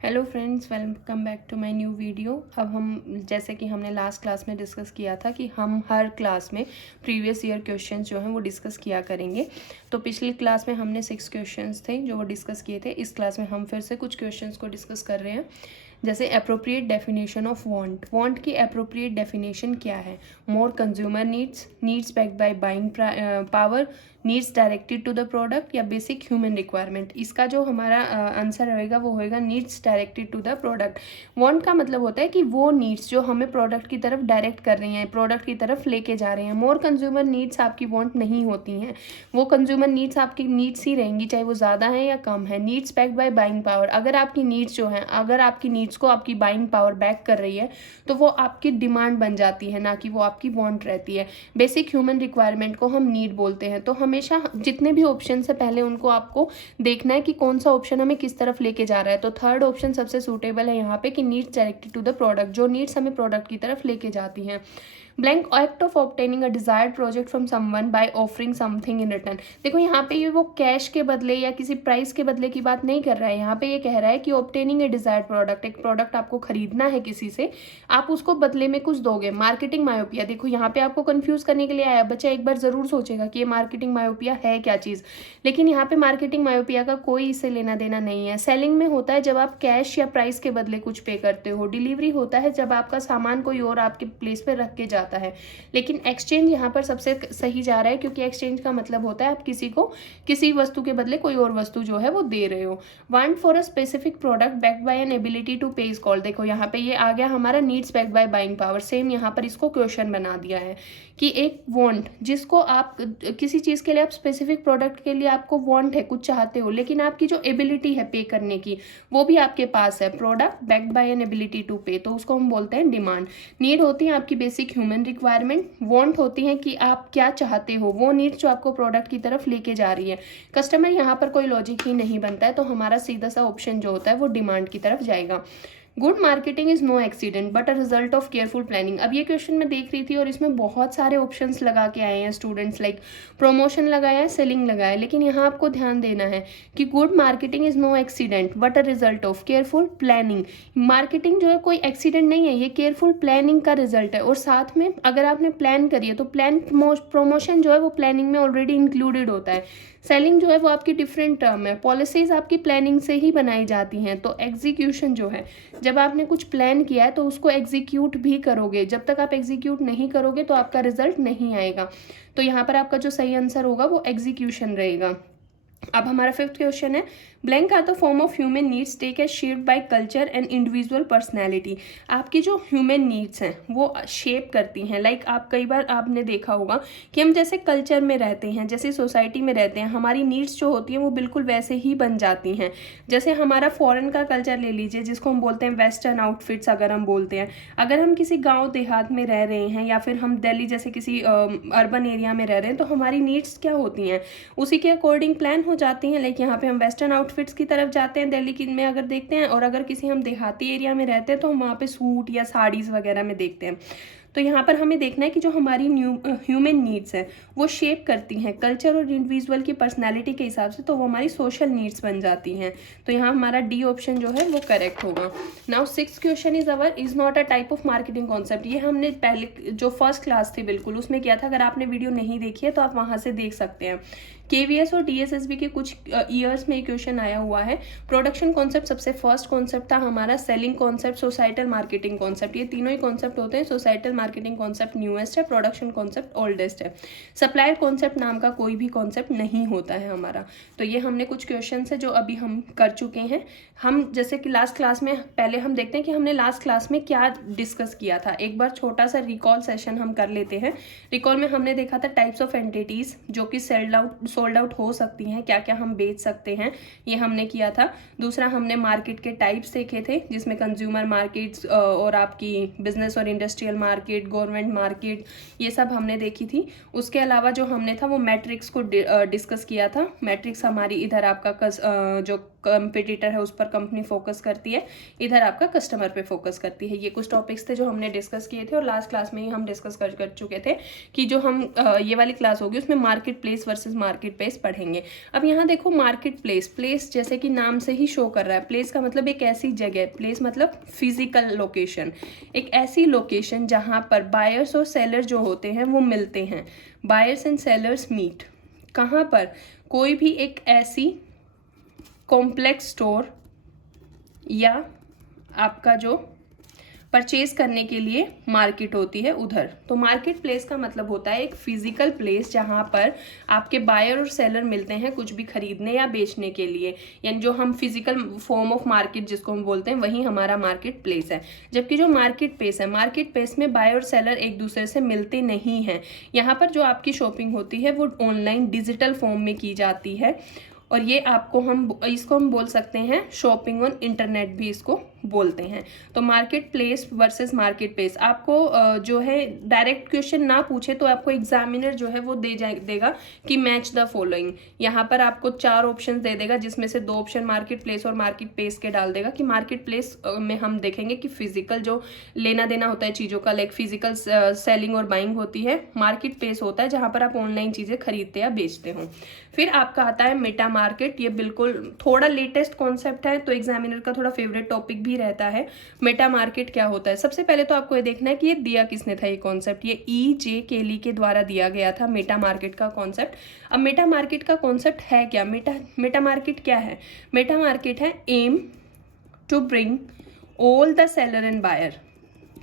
Hello friends, welcome back to my new video. अब हम जैसे कि हमने लास्ट क्लास में डिस्कस किया था कि हम हर क्लास में प्रीवियस ईयर क्वेश्चंस जो हैं वो डिस्कस किया करेंगे। तो पिछली क्लास में हमने 6 क्वेश्चंस थे जो वो डिस्कस किए थे। इस क्लास में हम फिर से कुछ क्वेश्चंस को डिस्कस कर रहे हैं। जैसे अप्रोप्रिएट डेफिनेशन ऑफ वांट की अप्रोप्रिएट डेफिनेशन क्या है? More consumer needs backed by buying power, needs directed to the product या बेसिक ह्यूमन रिक्वायरमेंट। इसका जो हमारा आंसर रहेगा वो होएगा needs directed to the product. Want का मतलब होता है कि वो नीड्स जो हमें प्रोडक्ट की तरफ डायरेक्ट कर रही हैं, प्रोडक्ट की तरफ लेके जा रहे हैं। मोर कंज्यूमर नीड्स आपकी वांट नहीं होती हैं, वो कंज्यूमर नीड्स आपकी नीड्स ही रहेंगी, चाहे वो ज़्यादा है या कम है। Needs backed by buying power, अगर आपकी नीड्स जो है, अगर आपकी नीड्स को आपकी बाइंग पावर बैक कर रही है तो वो आपकी डिमांड बन जाती है, ना कि वो आपकी वांट रहती है। बेसिक ह्यूमन रिक्वायरमेंट को हम नीड बोलते हैं। तो हमेशा जितने भी ऑप्शन है पहले उनको आपको देखना है कि कौन सा ऑप्शन हमें किस तरफ लेके जा रहा है। तो थर्ड ऑप्शन सबसे सूटेबल है यहाँ पे कि needs directed to the product, जो नीड्स हमें प्रोडक्ट की तरफ लेके जाती हैं। Blank act of obtaining a desired project from someone by offering something in return. देखो यहाँ पे ये वो कैश के बदले या किसी प्राइस के बदले की बात नहीं कर रहा है। यहाँ पे ये कह रहा है कि ऑब्टेनिंग ए डिजायर्ड प्रोडक्ट, एक प्रोडक्ट आपको खरीदना है किसी से, आप उसको बदले में कुछ दोगे। मार्केटिंग मायोपिया, देखो यहाँ पे आपको कंफ्यूज करने के लिए आया। बच्चा एक बार जरूर सोचेगा कि ये मार्केटिंग मायोपिया है क्या चीज, लेकिन यहाँ पे मार्केटिंग मायोपिया का कोई इससे लेना देना नहीं है। सेलिंग में होता है जब आप कैश या प्राइस के बदले कुछ पे करते हो। डिलीवरी होता है जब आपका सामान कोई और आपके प्लेस पे रख के जाता है। लेकिन एक्सचेंज यहाँ पर सबसे सही जा रहा है, क्योंकि एक्सचेंज का मतलब होता है आप किसी को किसी वस्तु के बदले कोई और वस्तु जो है वो दे रहे हो। Want for a specific product backed by an ability to pay is called. देखो यहाँ पे ये आ गया हमारा needs backed by buying power. Same यहाँ पर इसको क्वेश्चन बना दिया है कि एक वांट जिसको आप किसी चीज के लिए, आप स्पेसिफिक प्रोडक्ट के लिए आपको वांट है, कुछ चाहते हो, लेकिन आपकी जो एबिलिटी है पे करने की वो भी आपके पास है। Product backed by an ability to pay, तो उसको हम बोलते हैं डिमांड। नीड होती है आपकी बेसिक ह्यूमन रिक्वायरमेंट। वांट होती है कि आप क्या चाहते हो, वो नीड जो आपको प्रोडक्ट की तरफ लेके जा रही है। कस्टमर, यहाँ पर कोई लॉजिक ही नहीं बनता है, तो हमारा सीधा सा ऑप्शन जो होता है वो डिमांड की तरफ जाएगा। Good marketing is no accident but a result of careful planning. अब ये क्वेश्चन मैं देख रही थी और इसमें बहुत सारे ऑप्शंस लगा के आए हैं स्टूडेंट्स, लाइक प्रमोशन लगाया है, सेलिंग लगाया है, लेकिन यहाँ आपको ध्यान देना है कि good marketing is no accident but a result of careful planning. Marketing जो है कोई एक्सीडेंट नहीं है, ये केयरफुल प्लानिंग का रिजल्ट है। और साथ में अगर आपने प्लान करी है तो प्लान प्रमोशन जो है वो प्लानिंग में ऑलरेडी इंक्लूडेड होता है। सेलिंग जो है वो आपकी डिफरेंट टर्म है। पॉलिसीज आपकी प्लानिंग से ही बनाई जाती हैं। तो एग्जीक्यूशन जो है, जब आपने कुछ प्लान किया है तो उसको एग्जीक्यूट भी करोगे। जब तक आप एग्जीक्यूट नहीं करोगे तो आपका रिजल्ट नहीं आएगा। तो यहाँ पर आपका जो सही आंसर होगा वो एग्जीक्यूशन रहेगा। अब हमारा फिफ्थ क्वेश्चन है, blank are the form of human needs take as shaped by culture and individual personality. आपकी जो ह्यूमन नीड्स हैं वो शेप करती हैं। लाइक आप कई बार आपने देखा होगा कि हम जैसे कल्चर में रहते हैं, जैसे सोसाइटी में रहते हैं, हमारी नीड्स जो होती हैं वो बिल्कुल वैसे ही बन जाती हैं। जैसे हमारा फॉरेन का कल्चर ले लीजिए, जिसको हम बोलते हैं वेस्टर्न आउटफिट्स। अगर हम बोलते हैं, अगर हम किसी गाँव देहात में रह रहे हैं या फिर हम दिल्ली जैसे किसी अर्बन एरिया में रह रहे हैं, तो हमारी नीड्स क्या होती हैं उसी के अकॉर्डिंग प्लान हो जाती हैं। लाइक यहाँ पे हम वेस्टर्न आउटफिट्स की तरफ जाते हैं दिल्ली की में अगर देखते हैं, और अगर किसी हम देहाती एरिया में रहते हैं तो हम वहाँ पे सूट या साड़ीज़ वगैरह में देखते हैं। तो यहाँ पर हमें देखना है कि जो हमारी ह्यूमन नीड्स हैं वो शेप करती हैं कल्चर और इंडिविजुअल की पर्सनैलिटी के हिसाब से, तो वो हमारी सोशल नीड्स बन जाती हैं। तो यहाँ हमारा डी ऑप्शन जो है वो करेक्ट होगा। Now six question is our is not a type of marketing concept. ये हमने पहले जो फर्स्ट क्लास थी बिल्कुल उसमें किया था। अगर आपने वीडियो नहीं देखी है तो आप वहाँ से देख सकते हैं। केवीएस और डीएसएसबी के कुछ ईयर्स में क्वेश्चन आया हुआ है। प्रोडक्शन कॉन्सेप्ट सबसे फर्स्ट कॉन्सेप्ट था हमारा, selling concept, societal marketing concept, ये तीनों ही कॉन्सेप्ट होते हैं। सोसाइटल मार्केटिंग कॉन्सेप्ट न्यूएस्ट है, प्रोडक्शन कॉन्सेप्ट ओल्डेस्ट है। सप्लायर कॉन्सेप्ट नाम का कोई भी कॉन्सेप्ट नहीं होता है हमारा। तो ये हमने कुछ क्वेश्चन है जो अभी हम कर चुके हैं। हम जैसे कि लास्ट क्लास में, पहले हम देखते हैं कि हमने लास्ट क्लास में क्या डिस्कस किया था। एक बार छोटा सा रिकॉल सेशन हम कर लेते हैं। रिकॉल में हमने देखा था टाइप्स ऑफ एंटिटीज जो कि सोल्ड आउट हो सकती हैं, क्या क्या हम बेच सकते हैं, ये हमने किया था। दूसरा हमने मार्केट के टाइप्स देखे थे, जिसमें कंज्यूमर मार्केट्स और आपकी बिजनेस और इंडस्ट्रियल मार्केट, गवर्नमेंट मार्केट, ये सब हमने देखी थी। उसके अलावा जो हमने था वो मैट्रिक्स को डिस्कस किया था। मैट्रिक्स हमारी इधर आपका जो कंपटीटर है उस पर कंपनी फोकस करती है, इधर आपका कस्टमर पे फोकस करती है। ये कुछ टॉपिक्स थे जो हमने डिस्कस किए थे और लास्ट क्लास में ही हम डिस्कस कर चुके थे कि जो हम ये वाली क्लास होगी उसमें market place versus market place पढ़ेंगे। अब यहाँ देखो मार्केट प्लेस, प्लेस जैसे कि नाम से ही शो कर रहा है, प्लेस का मतलब एक ऐसी जगह, प्लेस मतलब फिजिकल लोकेशन, एक ऐसी लोकेशन जहाँ पर बायर्स और सेलर जो होते हैं वो मिलते हैं। बायर्स एंड सेलर्स मीट कहाँ पर, कोई भी एक ऐसी कॉम्प्लेक्स स्टोर या आपका जो परचेज करने के लिए मार्केट होती है उधर। तो मार्केट प्लेस का मतलब होता है एक फिजिकल प्लेस जहाँ पर आपके बायर और सेलर मिलते हैं कुछ भी खरीदने या बेचने के लिए, यानी जो हम फिजिकल फॉर्म ऑफ मार्केट जिसको हम बोलते हैं वही हमारा मार्केट प्लेस है। जबकि जो मार्केट प्लेस है, मार्केट प्लेस में बायर और सेलर एक दूसरे से मिलते नहीं हैं। यहाँ पर जो आपकी शॉपिंग होती है वो ऑनलाइन डिजिटल फॉर्म में की जाती है और ये आपको इसको हम बोल सकते हैं शॉपिंग ऑन इंटरनेट भी इसको बोलते हैं। तो market place versus market place, आपको जो है डायरेक्ट क्वेश्चन ना पूछे तो आपको एग्जामिनर जो है वो देगा कि मैच द फॉलोइंग। यहाँ पर आपको 4 ऑप्शन दे देगा जिसमें से 2 ऑप्शन मार्केट प्लेस और मार्केट प्लेस के डाल देगा कि मार्केट प्लेस में हम देखेंगे कि फिजिकल जो लेना देना होता है चीज़ों का, लाइक फिजिकल सेलिंग और बाइंग होती है। मार्केट प्लेस होता है जहाँ पर आप ऑनलाइन चीज़ें खरीदते या बेचते हो। फिर आपका आता है मेटा मार्केट, ये बिल्कुल थोड़ा लेटेस्ट कॉन्सेप्ट है तो एग्जामिनर का थोड़ा फेवरेट टॉपिक भी रहता है। मेटा मार्केट क्या होता है, सबसे पहले तो आपको ये देखना है कि ये दिया किसने था ये कॉन्सेप्ट। ये E.J. केली के द्वारा दिया गया था मेटा मार्केट का कॉन्सेप्ट। अब मेटा मार्केट का कॉन्सेप्ट है क्या, मेटा मार्केट क्या है? मेटा मार्केट है aim to bring all the seller and buyer,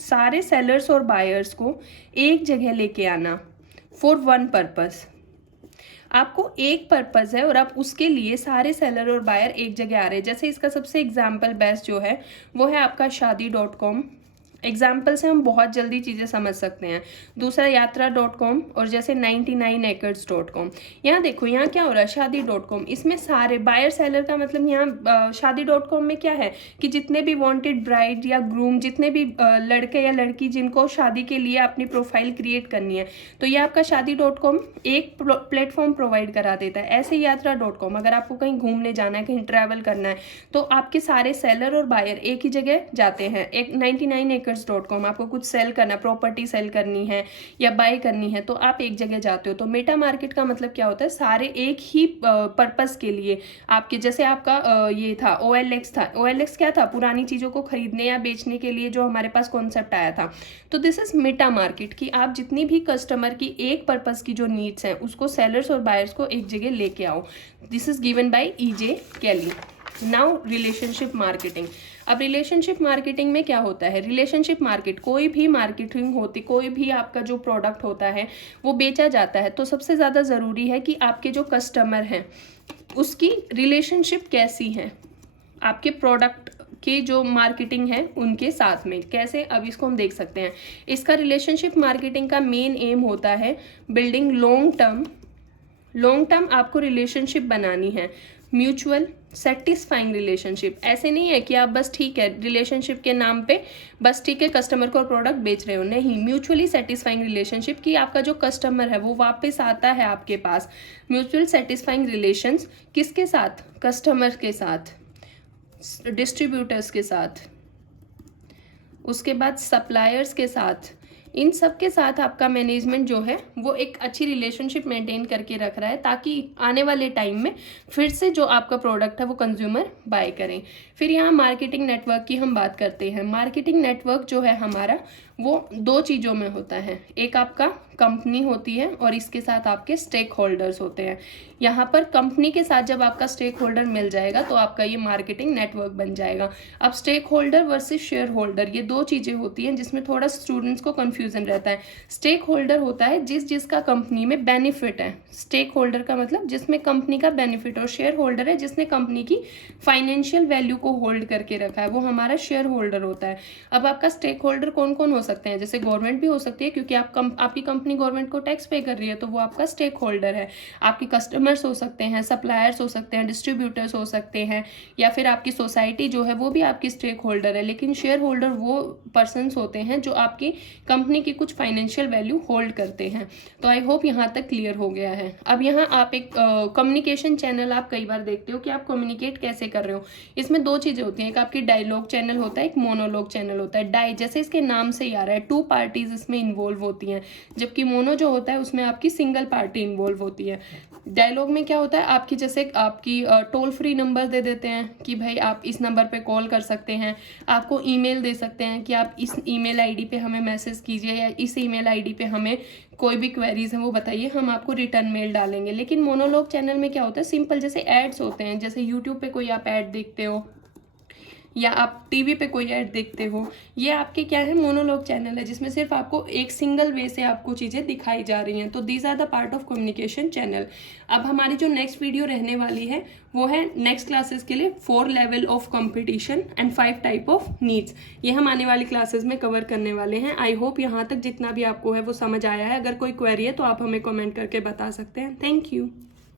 सारे सेलर्स और बायर्स को एक जगह लेके आना फॉर वन पर्पस। आपको एक पर्पस है और आप उसके लिए सारे सेलर और बायर एक जगह आ रहे हैं। जैसे इसका सबसे एग्जाम्पल बेस्ट जो है वो है आपका shaadi.com। एग्जाम्पल से हम बहुत जल्दी चीज़ें समझ सकते हैं। दूसरा यात्रा.com और जैसे 99acres.com। यहाँ देखो यहाँ क्या हो रहा है, शादी.com, इसमें सारे बायर सेलर का मतलब यहाँ शादी.com में क्या है कि जितने भी वांटेड ब्राइड या ग्रूम, जितने भी लड़के या लड़की जिनको शादी के लिए अपनी प्रोफाइल क्रिएट करनी है, तो ये आपका शादी.com एक प्लेटफॉर्म प्रोवाइड करा देता है। ऐसे यात्रा.com, अगर आपको कहीं घूमने जाना है, कहीं ट्रैवल करना है, तो आपके सारे सेलर और बायर एक ही जगह जाते हैं। एक 99acres.com, आपको कुछ सेल करना, प्रॉपर्टी सेल करनी है या बाय करनी है तो आप एक जगह जाते हो। तो मेटा मार्केट का मतलब क्या होता है, सारे एक ही पर्पस के लिए आपके, जैसे आपका ये था OLX था। OLX क्या था, पुरानी चीज़ों को खरीदने या बेचने के लिए जो हमारे पास कॉन्सेप्ट आया था। तो दिस इज मेटा मार्केट कि आप जितनी भी कस्टमर की एक पर्पस की जो नीड्स हैं उसको सेलर्स और बायर्स को एक जगह लेके आओ। This is given by E.J. केली। Now relationship marketing. अब रिलेशनशिप मार्केटिंग में क्या होता है, रिलेशनशिप मार्केट, कोई भी मार्केटिंग होती, कोई भी आपका जो प्रोडक्ट होता है वो बेचा जाता है तो सबसे ज़्यादा ज़रूरी है कि आपके जो कस्टमर हैं उसकी रिलेशनशिप कैसी है आपके प्रोडक्ट के जो मार्केटिंग है उनके साथ में। कैसे, अब इसको हम देख सकते हैं। इसका रिलेशनशिप मार्केटिंग का मेन एम होता है बिल्डिंग लॉन्ग टर्म आपको रिलेशनशिप बनानी है, म्यूचुअल सेटिस्फाइंग रिलेशनशिप। ऐसे नहीं है कि आप बस ठीक है रिलेशनशिप के नाम पे बस ठीक है कस्टमर को प्रोडक्ट बेच रहे हो, नहीं, म्यूचुअली सेटिस्फाइंग रिलेशनशिप कि आपका जो कस्टमर है वो वापस आता है आपके पास। म्यूचुअल सेटिस्फाइंग रिलेशंस किसके साथ, कस्टमर के साथ, डिस्ट्रीब्यूटर्स के साथ, उसके बाद सप्लायर्स के साथ, इन सब के साथ आपका मैनेजमेंट जो है वो एक अच्छी रिलेशनशिप मेंटेन करके रख रहा है ताकि आने वाले टाइम में फिर से जो आपका प्रोडक्ट है वो कंज्यूमर बाय करें। फिर यहाँ मार्केटिंग नेटवर्क की हम बात करते हैं। मार्केटिंग नेटवर्क जो है हमारा वो 2 चीज़ों में होता है, एक आपका कंपनी होती है और इसके साथ आपके स्टेक होल्डर्स होते हैं। यहाँ पर कंपनी के साथ जब आपका स्टेक होल्डर मिल जाएगा तो आपका ये मार्केटिंग नेटवर्क बन जाएगा। अब stakeholder versus shareholder, ये 2 चीज़ें होती हैं जिसमें थोड़ा स्टूडेंट्स को कन्फ्यूजन रहता है। स्टेक होल्डर होता है जिसका कंपनी में बेनिफिट है, स्टेक होल्डर का मतलब जिसमें कंपनी का बेनिफिट, और शेयर होल्डर है जिसने कंपनी की फाइनेंशियल वैल्यू को होल्ड करके रखा है, वो हमारा शेयर होल्डर होता है। अब आपका स्टेक होल्डर कौन कौन हो सकते हैं, जैसे गवर्नमेंट भी हो सकती है क्योंकि आपकी कंपनी गवर्नमेंट को टैक्स पे कर रही है तो वो आपका स्टेक होल्डर है। आपके कस्टमर्स हो सकते हैं, सप्लायर्स हो सकते हैं, डिस्ट्रीब्यूटर्स हो सकते हैं, या फिर आपकी सोसाइटी जो है वो भी आपकी स्टेक होल्डर है। लेकिन शेयर होल्डर वो पर्सनस होते हैं जो आपकी कंपनी की कुछ फाइनेंशियल वैल्यू होल्ड करते हैं। तो आई होप यहाँ तक क्लियर हो गया है। अब यहाँ आप एक कम्युनिकेशन चैनल आप कई बार देखते हो कि आप कम्युनिकेट कैसे कर रहे हो। इसमें दो चीज़ें होती हैं, एक आपकी डायलॉग चैनल होता है, एक मोनोलॉग चैनल होता है। जैसे इसके नाम से ही आ रहा है, 2 पार्टीज इसमें इन्वॉल्व होती हैं, जबकि मोनो जो होता है उसमें आपकी सिंगल पार्टी इन्वॉल्व होती है। डायलॉग में क्या होता है, आपकी जैसे आपकी टोल फ्री नंबर दे देते हैं कि भाई आप इस नंबर पे कॉल कर सकते हैं, आपको ईमेल दे सकते हैं कि आप इस ईमेल आईडी पे हमें मैसेज कीजिए, या इस ईमेल आईडी पे हमें कोई भी क्वेरीज है वो बताइए, हम आपको रिटर्न मेल डालेंगे। लेकिन मोनोलॉग चैनल में क्या होता है, सिंपल जैसे एड्स होते हैं, जैसे यूट्यूब पे कोई आप ऐड देखते हो या आप टीवी पे कोई ऐड देखते हो, ये आपके क्या है, मोनोलॉग चैनल है जिसमें सिर्फ आपको एक सिंगल वे से आपको चीज़ें दिखाई जा रही हैं। तो these are the part of communication channel. अब हमारी जो नेक्स्ट वीडियो रहने वाली है वो है नेक्स्ट क्लासेस के लिए 4 level of competition and 5 type of needs. ये हम आने वाली क्लासेस में कवर करने वाले हैं। आई होप यहाँ तक जितना भी आपको है वो समझ आया है। अगर कोई क्वेरी है तो आप हमें कमेंट करके बता सकते हैं। Thank you.